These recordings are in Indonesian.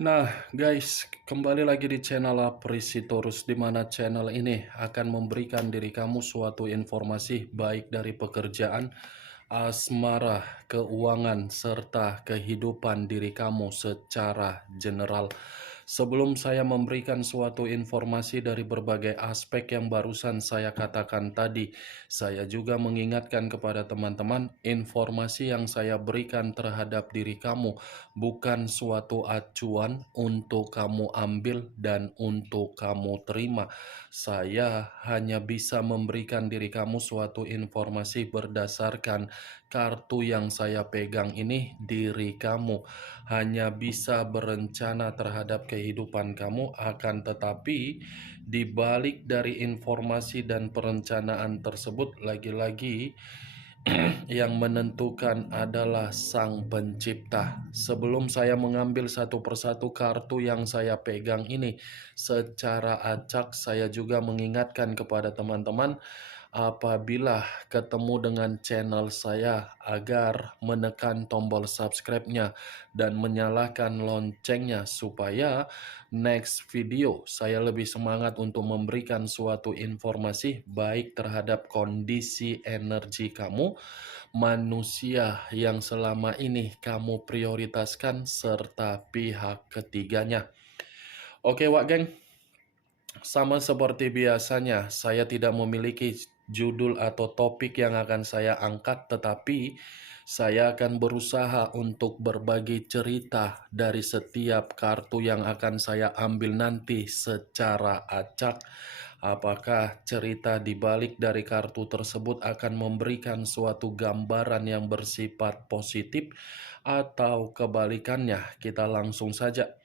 Nah, guys, kembali lagi di channel Aprisitorus, di mana channel ini akan memberikan diri kamu suatu informasi baik dari pekerjaan, asmara, keuangan, serta kehidupan diri kamu secara general. Sebelum saya memberikan suatu informasi dari berbagai aspek yang barusan saya katakan tadi, saya juga mengingatkan kepada teman-teman, informasi yang saya berikan terhadap diri kamu bukan suatu acuan untuk kamu ambil dan untuk kamu terima. Saya hanya bisa memberikan diri kamu suatu informasi berdasarkan kartu yang saya pegang ini. Diri kamu hanya bisa berencana terhadap kehidupan kamu, akan tetapi di balik dari informasi dan perencanaan tersebut, lagi-lagi yang menentukan adalah Sang Pencipta. Sebelum saya mengambil satu persatu kartu yang saya pegang ini secara acak, saya juga mengingatkan kepada teman-teman apabila ketemu dengan channel saya agar menekan tombol subscribe-nya dan menyalakan loncengnya supaya next video saya lebih semangat untuk memberikan suatu informasi baik terhadap kondisi energi kamu, manusia yang selama ini kamu prioritaskan, serta pihak ketiganya. Oke, Wak Geng, sama seperti biasanya, saya tidak memiliki judul atau topik yang akan saya angkat, tetapi saya akan berusaha untuk berbagi cerita dari setiap kartu yang akan saya ambil nanti secara acak. Apakah cerita di balik dari kartu tersebut akan memberikan suatu gambaran yang bersifat positif atau kebalikannya? Kita langsung saja.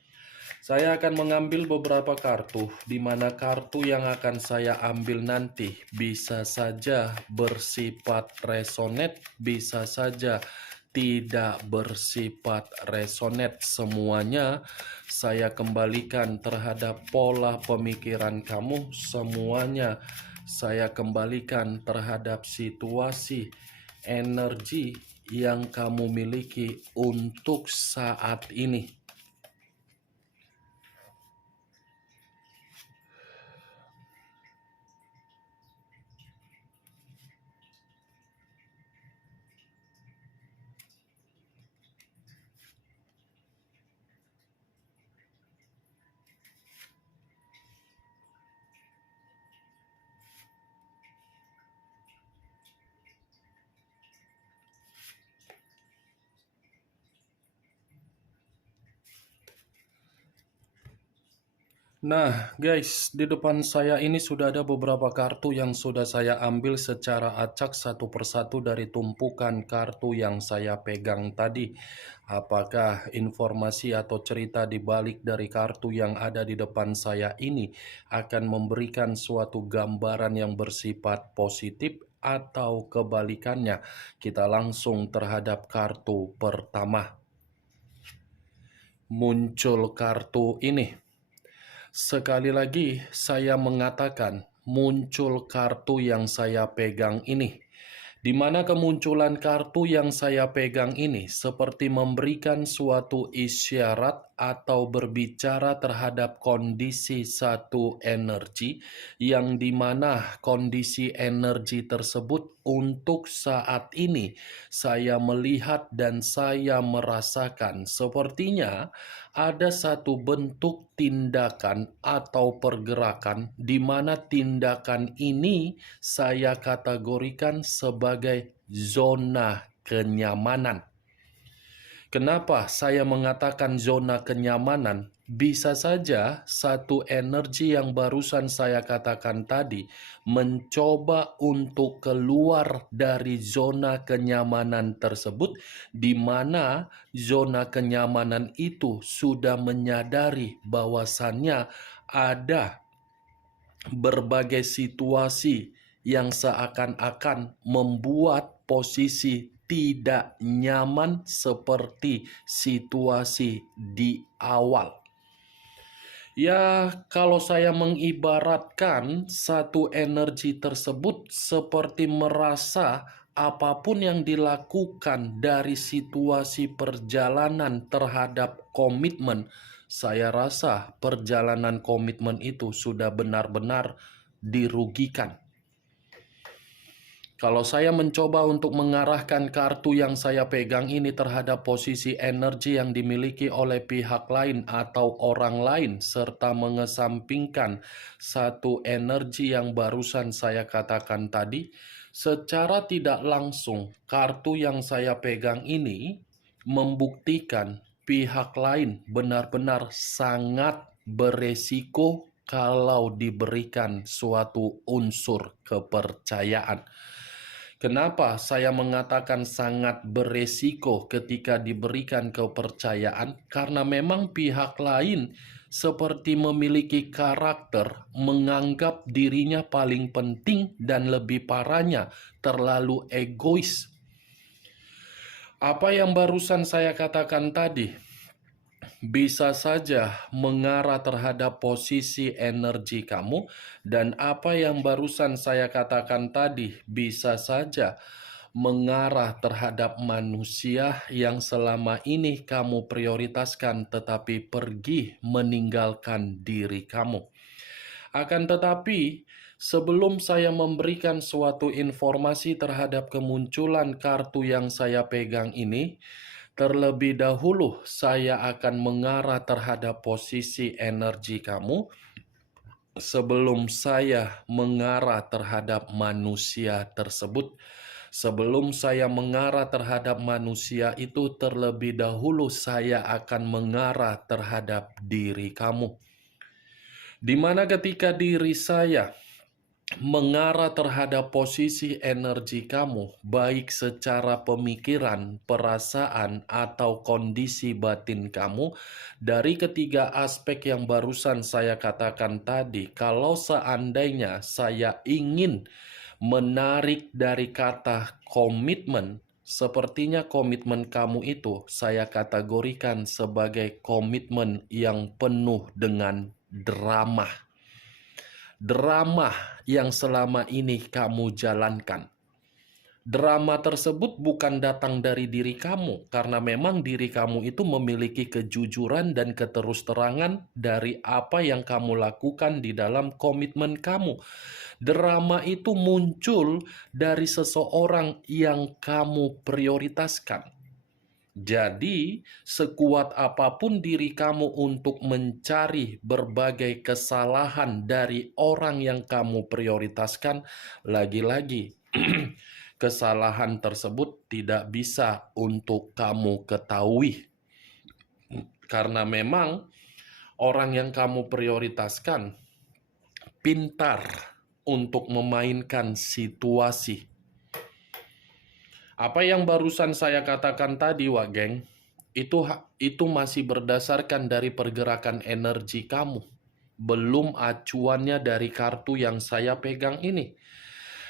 Saya akan mengambil beberapa kartu, di mana kartu yang akan saya ambil nanti bisa saja bersifat resonate, bisa saja tidak bersifat resonate. Semuanya saya kembalikan terhadap pola pemikiran kamu, semuanya saya kembalikan terhadap situasi energi yang kamu miliki untuk saat ini. Nah, guys, di depan saya ini sudah ada beberapa kartu yang sudah saya ambil secara acak satu persatu dari tumpukan kartu yang saya pegang tadi. Apakah informasi atau cerita di balik dari kartu yang ada di depan saya ini akan memberikan suatu gambaran yang bersifat positif atau kebalikannya? Kita langsung terhadap kartu pertama. Muncul kartu ini. Sekali lagi, saya mengatakan muncul kartu yang saya pegang ini. Di mana kemunculan kartu yang saya pegang ini seperti memberikan suatu isyarat atau berbicara terhadap kondisi satu energi, yang dimana kondisi energi tersebut untuk saat ini saya melihat dan saya merasakan sepertinya ada satu bentuk tindakan atau pergerakan di mana tindakan ini saya kategorikan sebagai zona kenyamanan. Kenapa saya mengatakan zona kenyamanan? Bisa saja satu energi yang barusan saya katakan tadi mencoba untuk keluar dari zona kenyamanan tersebut, di mana zona kenyamanan itu sudah menyadari bahwasannya ada berbagai situasi yang seakan-akan membuat posisi tidak nyaman seperti situasi di awal. Ya, kalau saya mengibaratkan satu energi tersebut seperti merasa apapun yang dilakukan dari situasi perjalanan terhadap komitmen saya rasa perjalanan komitmen itu sudah benar-benar dirugikan. Kalau saya mencoba untuk mengarahkan kartu yang saya pegang ini terhadap posisi energi yang dimiliki oleh pihak lain atau orang lain, serta mengesampingkan satu energi yang barusan saya katakan tadi, secara tidak langsung kartu yang saya pegang ini membuktikan pihak lain benar-benar sangat beresiko kalau diberikan suatu unsur kepercayaan. Kenapa saya mengatakan sangat beresiko ketika diberikan kepercayaan? Karena memang pihak lain seperti memiliki karakter menganggap dirinya paling penting dan lebih parahnya terlalu egois. Apa yang barusan saya katakan tadi bisa saja mengarah terhadap posisi energi kamu, dan apa yang barusan saya katakan tadi bisa saja mengarah terhadap manusia yang selama ini kamu prioritaskan tetapi pergi meninggalkan diri kamu. Akan tetapi, sebelum saya memberikan suatu informasi terhadap kemunculan kartu yang saya pegang ini, terlebih dahulu saya akan mengarah terhadap posisi energi kamu sebelum saya mengarah terhadap manusia tersebut. Sebelum saya mengarah terhadap manusia itu, terlebih dahulu saya akan mengarah terhadap diri kamu. Di mana ketika diri saya mengarah terhadap posisi energi kamu, baik secara pemikiran, perasaan, atau kondisi batin kamu, dari ketiga aspek yang barusan saya katakan tadi, kalau seandainya saya ingin menarik dari kata komitmen, sepertinya komitmen kamu itu saya kategorikan sebagai komitmen yang penuh dengan drama. Drama yang selama ini kamu jalankan. Drama tersebut bukan datang dari diri kamu, karena memang diri kamu itu memiliki kejujuran dan keterus-terangan dari apa yang kamu lakukan di dalam komitmen kamu. Drama itu muncul dari seseorang yang kamu prioritaskan. Jadi, sekuat apapun diri kamu untuk mencari berbagai kesalahan dari orang yang kamu prioritaskan, lagi-lagi kesalahan tersebut tidak bisa untuk kamu ketahui. Karena memang orang yang kamu prioritaskan pintar untuk memainkan situasi. Apa yang barusan saya katakan tadi, Wak Geng, itu masih berdasarkan dari pergerakan energi kamu. Belum acuannya dari kartu yang saya pegang ini.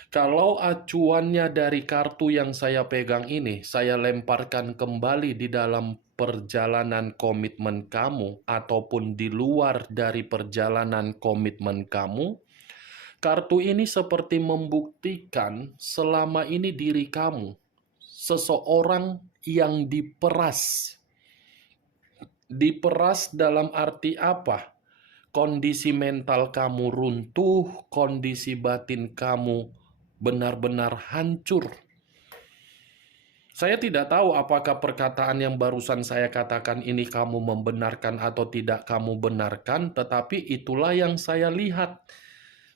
Kalau acuannya dari kartu yang saya pegang ini, saya lemparkan kembali di dalam perjalanan komitmen kamu, ataupun di luar dari perjalanan komitmen kamu, kartu ini seperti membuktikan selama ini diri kamu seseorang yang diperas. Diperas dalam arti apa? Kondisi mental kamu runtuh, kondisi batin kamu benar-benar hancur. Saya tidak tahu apakah perkataan yang barusan saya katakan ini kamu membenarkan atau tidak kamu benarkan, tetapi itulah yang saya lihat.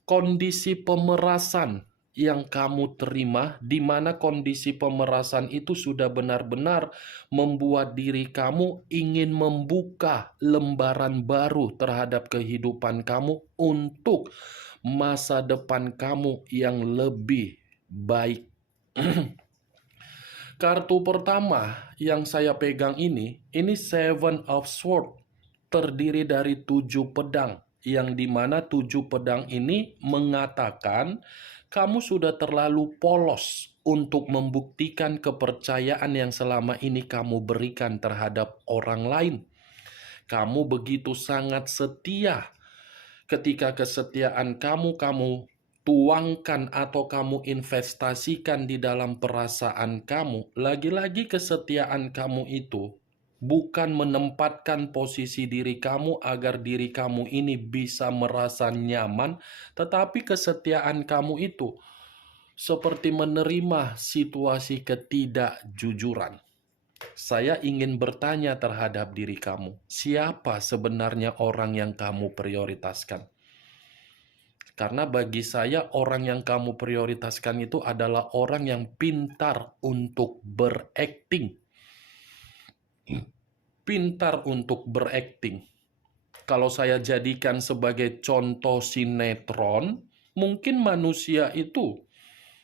Kondisi pemerasan yang kamu terima, di mana kondisi pemerasan itu sudah benar-benar membuat diri kamu ingin membuka lembaran baru terhadap kehidupan kamu untuk masa depan kamu yang lebih baik. Kartu pertama yang saya pegang ini Seven of Swords, terdiri dari 7 pedang, yang dimana 7 pedang ini mengatakan kamu sudah terlalu polos untuk membuktikan kepercayaan yang selama ini kamu berikan terhadap orang lain. Kamu begitu sangat setia. Ketika kesetiaan kamu tuangkan atau kamu investasikan di dalam perasaan kamu, lagi-lagi kesetiaan kamu itu bukan menempatkan posisi diri kamu agar diri kamu ini bisa merasa nyaman, tetapi kesetiaan kamu itu seperti menerima situasi ketidakjujuran. Saya ingin bertanya terhadap diri kamu, siapa sebenarnya orang yang kamu prioritaskan? Karena bagi saya orang yang kamu prioritaskan itu adalah orang yang pintar untuk berakting. Pintar untuk berakting. Kalau saya jadikan sebagai contoh sinetron, mungkin manusia itu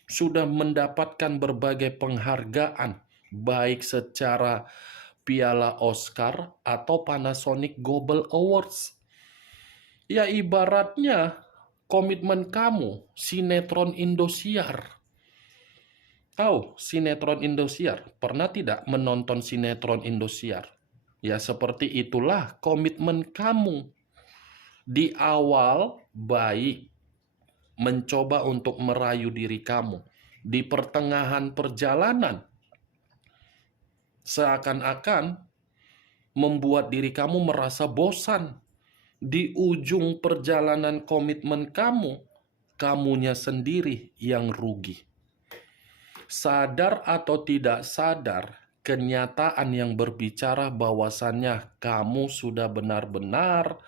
sudah mendapatkan berbagai penghargaan, baik secara Piala Oscar atau Panasonic Global Awards. Ya ibaratnya komitmen kamu, sinetron Indosiar. Tahu sinetron Indosiar? Pernah tidak menonton sinetron Indosiar? Ya seperti itulah komitmen kamu. Di awal baik, mencoba untuk merayu diri kamu. Di pertengahan perjalanan, seakan-akan membuat diri kamu merasa bosan. Di ujung perjalanan komitmen kamu, kamunya sendiri yang rugi. Sadar atau tidak sadar, kenyataan yang berbicara bahwasannya kamu sudah benar-benar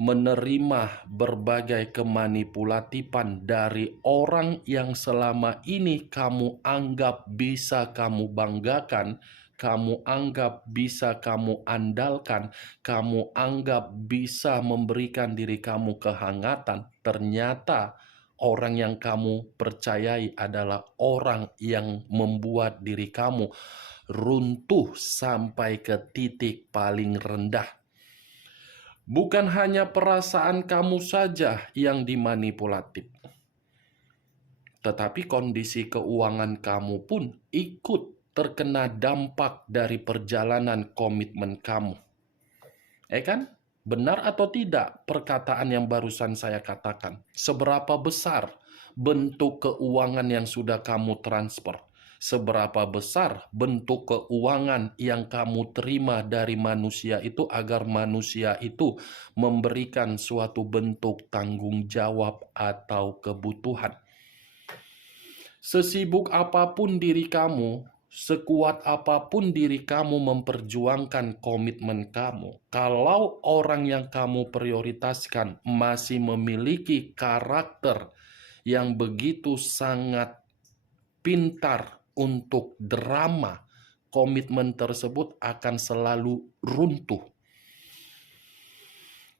menerima berbagai kemanipulatifan dari orang yang selama ini kamu anggap bisa kamu banggakan, kamu anggap bisa kamu andalkan, kamu anggap bisa memberikan diri kamu kehangatan. Ternyata orang yang kamu percayai adalah orang yang membuat diri kamu runtuh sampai ke titik paling rendah. Bukan hanya perasaan kamu saja yang dimanipulatif, tetapi kondisi keuangan kamu pun ikut terkena dampak dari perjalanan komitmen kamu. Kan? Benar atau tidak perkataan yang barusan saya katakan? Seberapa besar bentuk keuangan yang sudah kamu transfer? Seberapa besar bentuk keuangan yang kamu terima dari manusia itu agar manusia itu memberikan suatu bentuk tanggung jawab atau kebutuhan. Sesibuk apapun diri kamu, sekuat apapun diri kamu memperjuangkan komitmen kamu, kalau orang yang kamu prioritaskan masih memiliki karakter yang begitu sangat pintar untuk drama, komitmen tersebut akan selalu runtuh.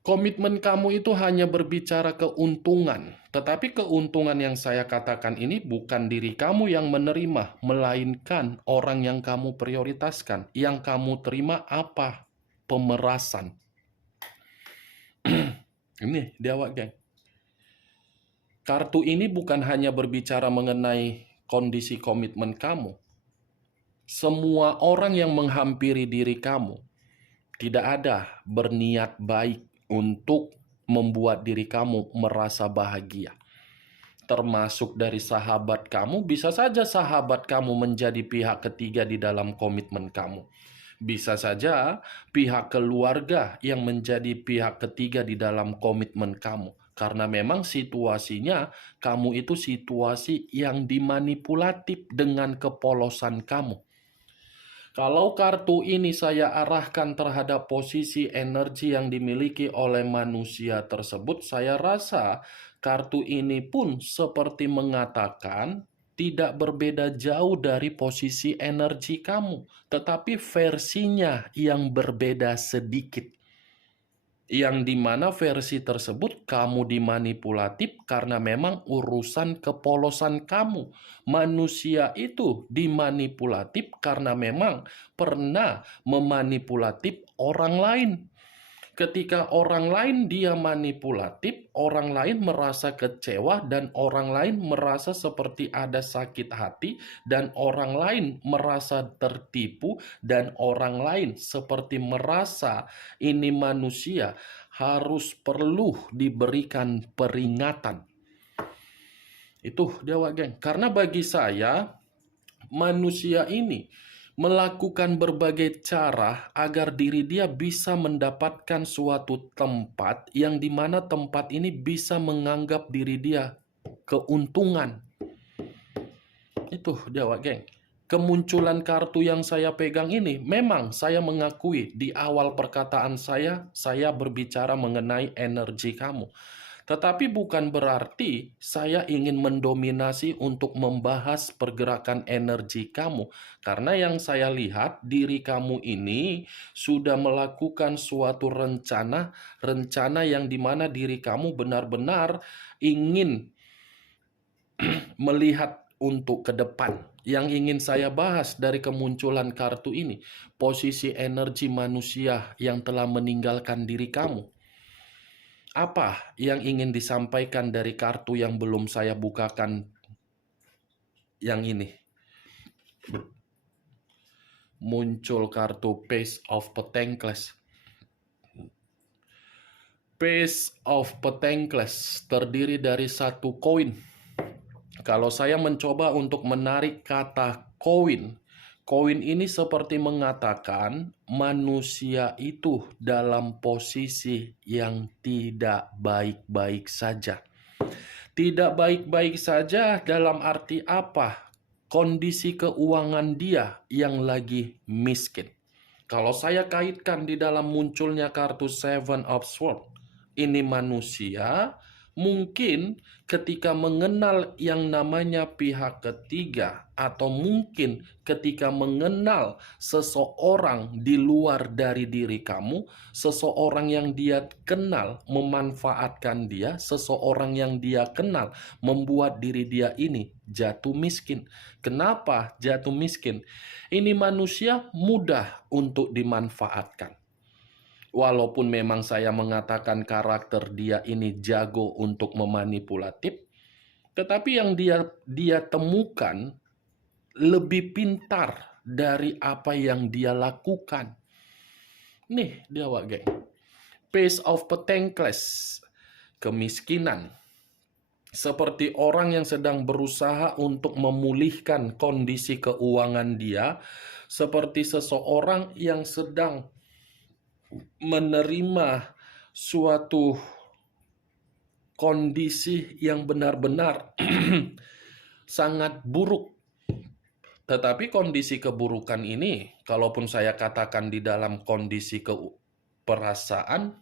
Komitmen kamu itu hanya berbicara keuntungan, tetapi keuntungan yang saya katakan ini bukan diri kamu yang menerima, melainkan orang yang kamu prioritaskan. Yang kamu terima apa? Pemerasan. Ini dia, geng. Kartu ini bukan hanya berbicara mengenai kondisi komitmen kamu. Semua orang yang menghampiri diri kamu tidak ada berniat baik untuk membuat diri kamu merasa bahagia. Termasuk dari sahabat kamu, bisa saja sahabat kamu menjadi pihak ketiga di dalam komitmen kamu. Bisa saja pihak keluarga yang menjadi pihak ketiga di dalam komitmen kamu. Karena memang situasinya, kamu itu situasi yang dimanipulatif dengan kepolosan kamu. Kalau kartu ini saya arahkan terhadap posisi energi yang dimiliki oleh manusia tersebut, saya rasa kartu ini pun seperti mengatakan tidak berbeda jauh dari posisi energi kamu, tetapi versinya yang berbeda sedikit. Yang dimana versi tersebut kamu dimanipulatif karena memang urusan kepolosan kamu. Manusia itu dimanipulatif karena memang pernah memanipulatif orang lain. Ketika orang lain dia manipulatif, orang lain merasa kecewa dan orang lain merasa seperti ada sakit hati dan orang lain merasa tertipu dan orang lain seperti merasa ini manusia harus perlu diberikan peringatan. Itu dia, geng. Karena bagi saya manusia ini melakukan berbagai cara agar diri dia bisa mendapatkan suatu tempat yang dimana tempat ini bisa menganggap diri dia keuntungan. Itu dia, Wak Geng. Kemunculan kartu yang saya pegang ini, memang saya mengakui di awal perkataan saya berbicara mengenai energi kamu. Tetapi bukan berarti saya ingin mendominasi untuk membahas pergerakan energi kamu. Karena yang saya lihat, diri kamu ini sudah melakukan suatu rencana yang dimana diri kamu benar-benar ingin melihat untuk ke depan. Yang ingin saya bahas dari kemunculan kartu ini, posisi energi manusia yang telah meninggalkan diri kamu. Apa yang ingin disampaikan dari kartu yang belum saya bukakan yang ini? Muncul kartu Page of Pentacles. Page of Pentacles terdiri dari satu koin. Kalau saya mencoba untuk menarik kata koin, koin ini seperti mengatakan manusia itu dalam posisi yang tidak baik-baik saja. Tidak baik-baik saja dalam arti apa? Kondisi keuangan dia yang lagi miskin. Kalau saya kaitkan di dalam munculnya kartu Seven of Swords, ini manusia mungkin ketika mengenal yang namanya pihak ketiga, atau mungkin ketika mengenal seseorang di luar dari diri kamu, seseorang yang dia kenal memanfaatkan dia, seseorang yang dia kenal membuat diri dia ini jatuh miskin. Kenapa jatuh miskin? Ini manusia mudah untuk dimanfaatkan. Walaupun memang saya mengatakan karakter dia ini jago untuk memanipulatif, tetapi yang dia temukan lebih pintar dari apa yang dia lakukan. Nih dia, Wak Geng. Page of Pentacles, kemiskinan. Seperti orang yang sedang berusaha untuk memulihkan kondisi keuangan dia, seperti seseorang yang sedang menerima suatu kondisi yang benar-benar sangat buruk. Tetapi kondisi keburukan ini, kalaupun saya katakan di dalam kondisi perasaan,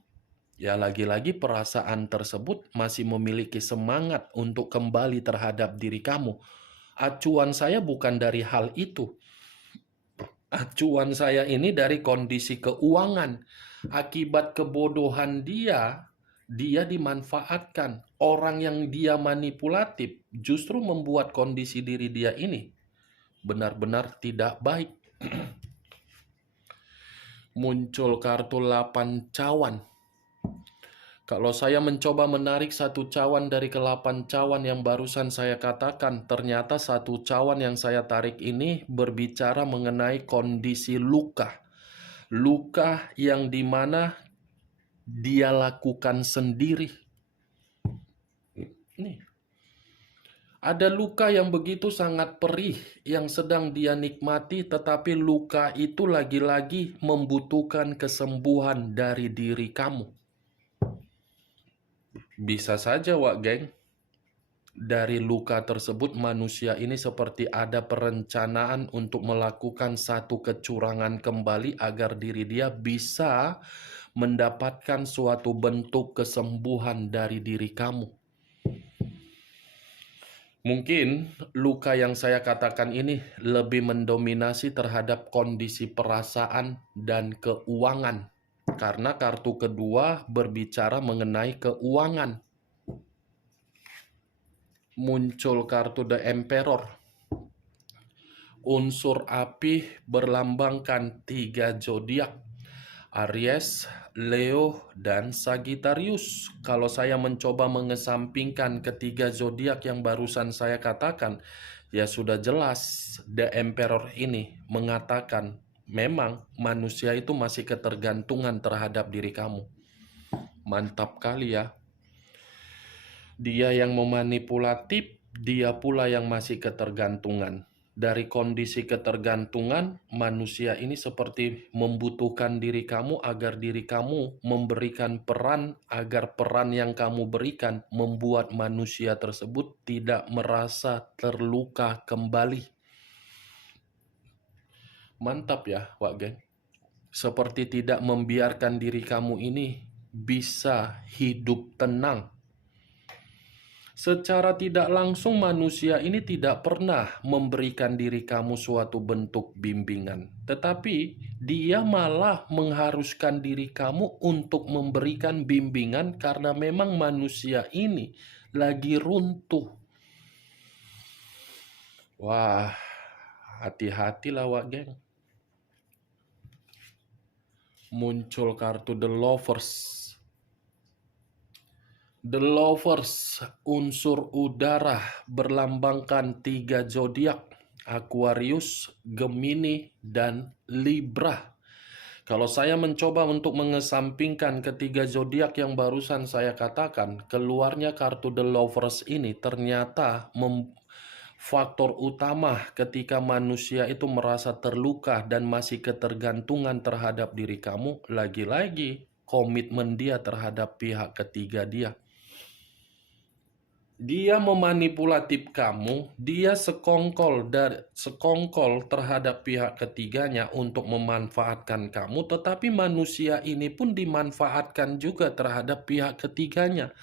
ya lagi-lagi perasaan tersebut masih memiliki semangat untuk kembali terhadap diri kamu. Acuan saya bukan dari hal itu. Acuan saya ini dari kondisi keuangan. Akibat kebodohan dia dimanfaatkan. Orang yang dia manipulatif justru membuat kondisi diri dia ini benar-benar tidak baik. Muncul kartu 8 cawan. Kalau saya mencoba menarik satu cawan dari ke-8 cawan yang barusan saya katakan, ternyata satu cawan yang saya tarik ini berbicara mengenai kondisi luka. Luka yang dimana dia lakukan sendiri. Nih. Ada luka yang begitu sangat perih yang sedang dia nikmati, tetapi luka itu lagi-lagi membutuhkan kesembuhan dari diri kamu. Bisa saja, Wak Geng, dari luka tersebut manusia ini seperti ada perencanaan untuk melakukan satu kecurangan kembali agar diri dia bisa mendapatkan suatu bentuk kesembuhan dari diri kamu. Mungkin luka yang saya katakan ini lebih mendominasi terhadap kondisi perasaan dan keuangan. Karena kartu kedua berbicara mengenai keuangan. Muncul kartu The Emperor. Unsur api berlambangkan 3 zodiak. Aries, Leo, dan Sagittarius. Kalau saya mencoba mengesampingkan ketiga zodiak yang barusan saya katakan, ya sudah jelas The Emperor ini mengatakan memang manusia itu masih ketergantungan terhadap diri kamu. Mantap kali ya. Dia yang memanipulatif, dia pula yang masih ketergantungan. Dari kondisi ketergantungan, manusia ini seperti membutuhkan diri kamu agar diri kamu memberikan peran, agar peran yang kamu berikan membuat manusia tersebut tidak merasa terluka kembali. Mantap ya, Wak Geng. Seperti tidak membiarkan diri kamu ini bisa hidup tenang. Secara tidak langsung manusia ini tidak pernah memberikan diri kamu suatu bentuk bimbingan. Tetapi dia malah mengharuskan diri kamu untuk memberikan bimbingan karena memang manusia ini lagi runtuh. Wah, hati-hatilah Wak Geng. Muncul kartu The Lovers. The Lovers, unsur udara, berlambangkan 3 zodiak, Aquarius, Gemini, dan Libra. Kalau saya mencoba untuk mengesampingkan ketiga zodiak yang barusan saya katakan, keluarnya kartu The Lovers ini ternyata faktor utama ketika manusia itu merasa terluka dan masih ketergantungan terhadap diri kamu, lagi-lagi komitmen dia terhadap pihak ketiga dia. Dia memanipulatif kamu, dia sekongkol terhadap pihak ketiganya untuk memanfaatkan kamu, tetapi manusia ini pun dimanfaatkan juga terhadap pihak ketiganya.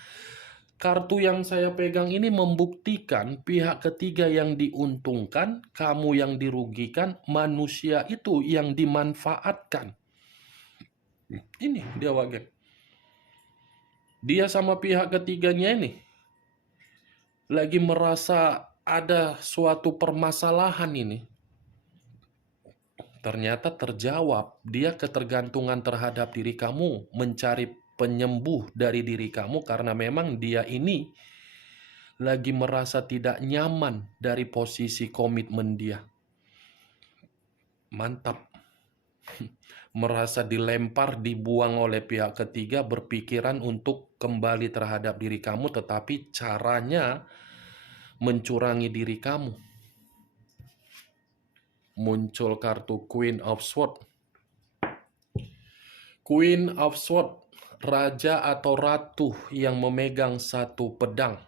Kartu yang saya pegang ini membuktikan pihak ketiga yang diuntungkan, kamu yang dirugikan, manusia itu yang dimanfaatkan. Ini dia Wak. Dia sama pihak ketiganya ini lagi merasa ada suatu permasalahan ini. Ternyata terjawab, dia ketergantungan terhadap diri kamu, mencari penyembuh dari diri kamu karena memang dia ini lagi merasa tidak nyaman dari posisi komitmen dia. Mantap. Merasa dilempar, dibuang oleh pihak ketiga, berpikiran untuk kembali terhadap diri kamu, tetapi caranya mencurangi diri kamu. Muncul kartu Queen of Swords. Queen of Swords, raja atau ratu yang memegang satu pedang.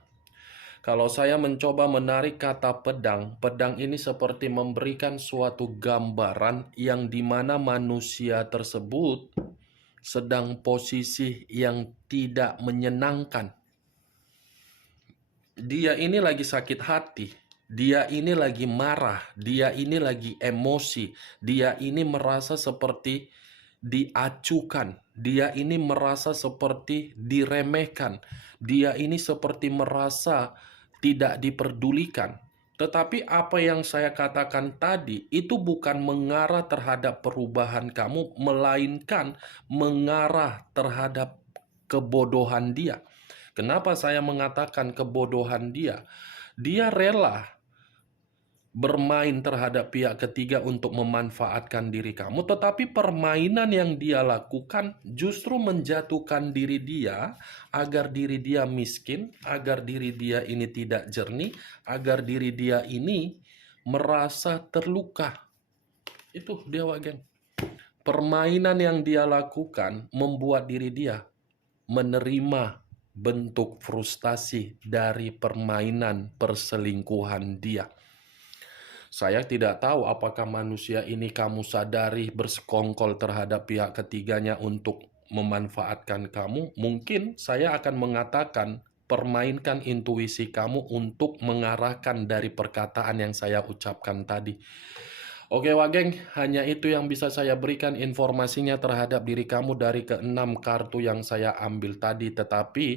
Kalau saya mencoba menarik kata pedang, pedang ini seperti memberikan suatu gambaran yang dimana manusia tersebut sedang posisi yang tidak menyenangkan. Dia ini lagi sakit hati, dia ini lagi marah, dia ini lagi emosi, dia ini merasa seperti diacukan, dia ini merasa seperti diremehkan, dia ini seperti merasa tidak diperdulikan. Tetapi apa yang saya katakan tadi itu bukan mengarah terhadap perubahan kamu, melainkan mengarah terhadap kebodohan dia. Kenapa saya mengatakan kebodohan dia? Dia rela bermain terhadap pihak ketiga untuk memanfaatkan diri kamu, tetapi permainan yang dia lakukan justru menjatuhkan diri dia agar diri dia miskin, agar diri dia ini tidak jernih, agar diri dia ini merasa terluka. Itu dia Wak Geng. Permainan yang dia lakukan membuat diri dia menerima bentuk frustasi dari permainan perselingkuhan dia. Saya tidak tahu apakah manusia ini kamu sadari bersekongkol terhadap pihak ketiganya untuk memanfaatkan kamu. Mungkin saya akan mengatakan permainkan intuisi kamu untuk mengarahkan dari perkataan yang saya ucapkan tadi. Oke Wak Geng, hanya itu yang bisa saya berikan informasinya terhadap diri kamu dari ke-6 kartu yang saya ambil tadi. Tetapi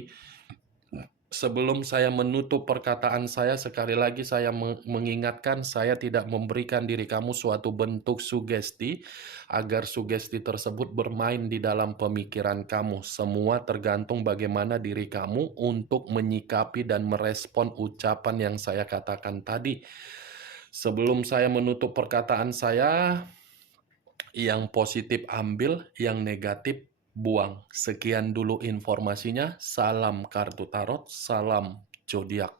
sebelum saya menutup perkataan saya, sekali lagi saya mengingatkan, saya tidak memberikan diri kamu suatu bentuk sugesti agar sugesti tersebut bermain di dalam pemikiran kamu. Semua tergantung bagaimana diri kamu untuk menyikapi dan merespon ucapan yang saya katakan tadi. Sebelum saya menutup perkataan saya, yang positif ambil, yang negatif buang. Sekian dulu informasinya. Salam kartu tarot, salam zodiak.